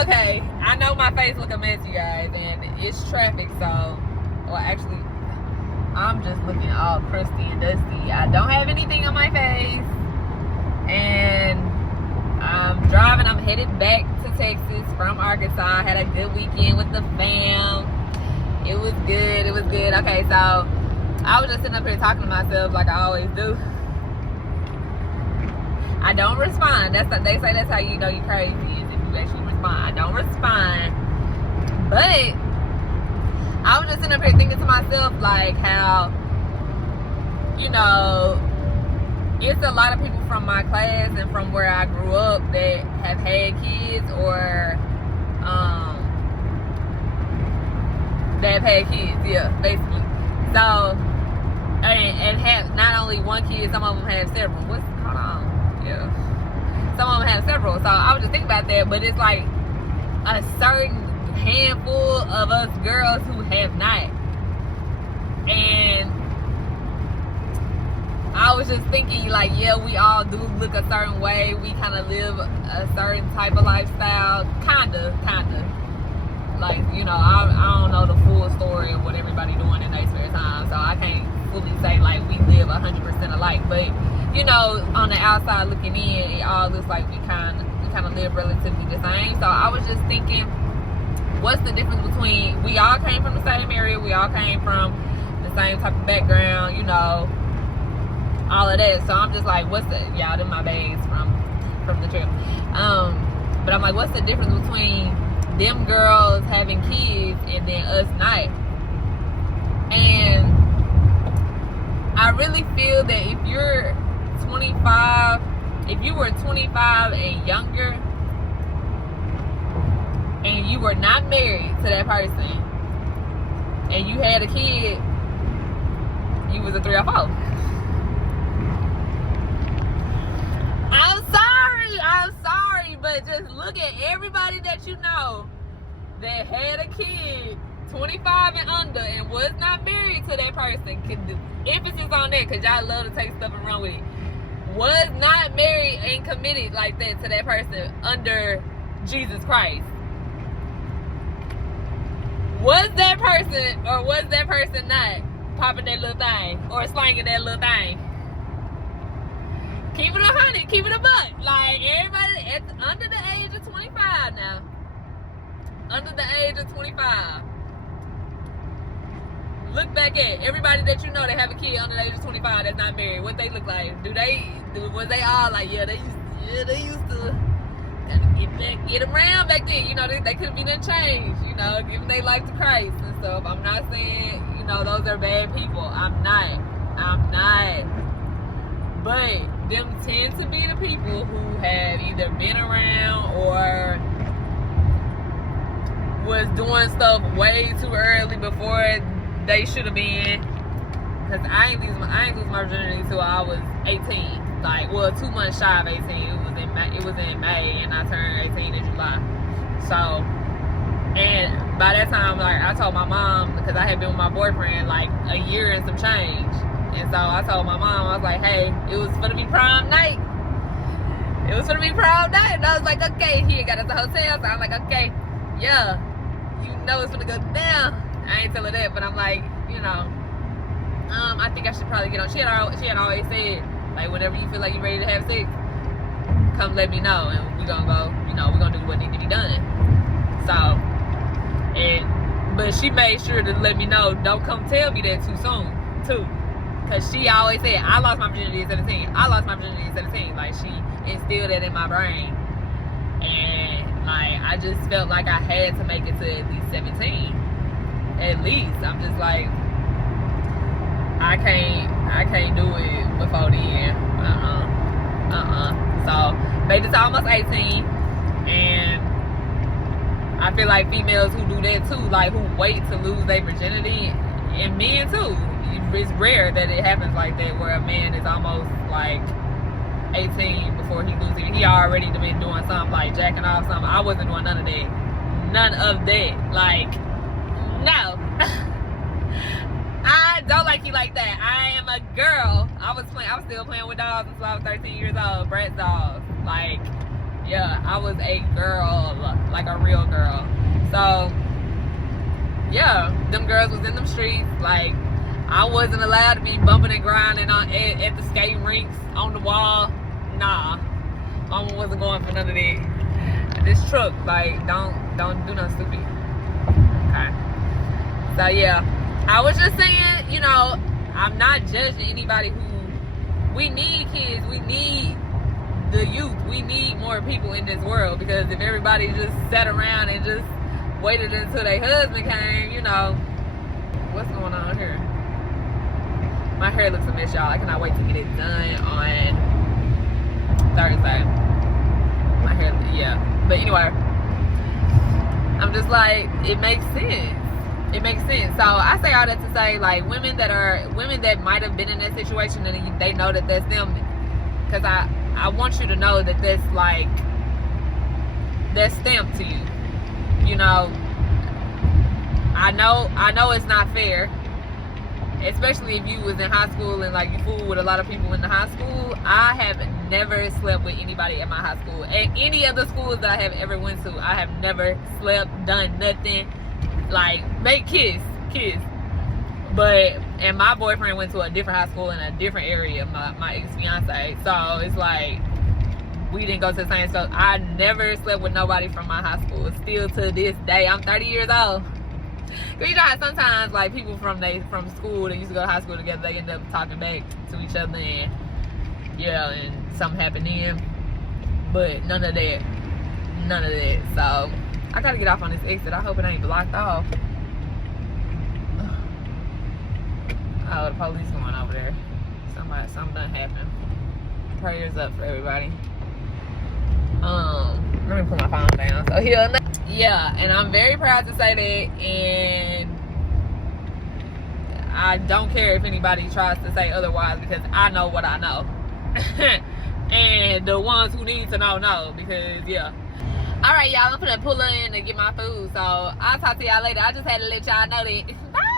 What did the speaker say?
Okay, I know my face look a mess, you guys, and it's traffic, so, well, actually, I'm just looking all crusty and dusty. I don't have anything on my face, and I'm driving. I'm headed back to Texas from Arkansas. I had a good weekend with the fam. It was good. It was good. Okay, so I was just sitting up here talking to myself like I always do. I don't respond. They say that's how you know you crazy, is if you actually respond. I don't respond. But I was just sitting up here thinking to myself like how, you know, it's a lot of people from my class and from where I grew up that have had kids or that have had kids, yeah, basically. So, and have not only one kid, some of them have several. Hold on. Yeah. Some of them have several. So I was just thinking about that, but it's like a certain handful of us girls who have not. And I was just thinking like, yeah, we all do look a certain way. We kind of live a certain type of lifestyle. Kinda. Like, you know, I don't know the full story of what everybody doing in their spare time. So I can't fully say like we live 100% alike. But you know, on the outside looking in, it all looks like we kind of live relatively the same. So I was just thinking, what's the difference between, we all came from the same area, we all came from the same type of background, you know, all of that. So I'm just like, what's the, y'all, them my bags from the trip. But I'm like, what's the difference between them girls having kids and then us not? And I really feel that if you're 25, if you were 25 and younger and you were not married to that person and you had a kid, you was a 3 or 4. I'm sorry, but just look at everybody that you know that had a kid 25 and under and was not married to that person. Emphasis on that, because y'all love to take stuff and run with it. Was not married and committed like that to that person under Jesus Christ. Was that person or was that person not popping that little thing or slanging that little thing? Keep it 100, keep it a buck. Like everybody under the age of 25 now. Under the age of 25. Look back at everybody that you know that have a kid under the age of 25 that's not married. What they look like? Was they all like, they used to get around back then. You know, they could have been in change, you know, giving their life to Christ and stuff. I'm not saying, you know, those are bad people. I'm not. But them tend to be the people who have either been around or was doing stuff way too early before they should have been. Cause I ain't lose my virginity until I was 18. Like, well, 2 months shy of 18. It was in May, and I turned 18 in July. So, and by that time, like, I told my mom, because I had been with my boyfriend like a year and some change. And so I told my mom, I was like, hey, it was gonna be prom night. And I was like, okay, he got us a hotel. So I'm like, okay, yeah, you know it's gonna go down. I ain't tell her that, but I'm like, you know, I think I should probably get on. She had always said, like, whenever you feel like you're ready to have sex, come let me know, and we're gonna go, you know, we're gonna do what needs to be done. So, but she made sure to let me know, don't come tell me that too soon, too. Because she always said, I lost my virginity at 17. Like, she instilled that in my brain. And, like, I just felt like I had to make it to at least 17. At least. I'm just like, I can't do it before then. So, made it to almost 18. And I feel like females who do that, too, like, who wait to lose their virginity, and men, too. It's rare that it happens like that, where a man is almost like 18 before he loses it. He already been doing something like jacking off something. I wasn't doing none of that. Like, no. I don't like you like that. I am a girl. I was still playing with dolls until I was 13 years old. Bratz dolls. Like, Yeah, I was a girl, like a real girl. So yeah, them girls was in them streets. Like, I wasn't allowed to be bumping and grinding at the skating rinks, on the wall. Nah, mama wasn't going for none of that. This truck, like, don't do nothing stupid. Okay. So yeah, I was just saying, you know, I'm not judging anybody we need kids, we need the youth, we need more people in this world, because if everybody just sat around and just waited until their husband came, you know, what's going on here? My hair looks a mess, y'all. I cannot wait to get it done on Thursday. My hair, yeah. But anyway, I'm just like, it makes sense. It makes sense. So I say all that to say, like, women that might have been in that situation and they know that that's them, because I want you to know that that's like, that's stamped to you. You know, I know it's not fair, especially if you was in high school and like you fool with a lot of people in the high school. I have never slept with anybody at my high school. At any of the schools that I have ever went to, I have never slept, done nothing, like make kiss. And my boyfriend went to a different high school in a different area, my ex-fiance. So it's like, we didn't go to the same stuff. I never slept with nobody from my high school. Still to this day, I'm 30 years old. Cause you know how sometimes like people from school that used to go to high school together, they end up talking back to each other, and yeah, and something happened then. But none of that. So I gotta get off on this exit. I hope it ain't blocked off. Oh, the police going over there. Something done happened. Prayers up for everybody. Let me put my phone down. So here, yeah, and I'm very proud to say that, and I don't care if anybody tries to say otherwise, because I know what I know. And the ones who need to know, because yeah. Alright, y'all, I'm gonna pull in to get my food, so I'll talk to y'all later. I just had to let y'all know that. Bye.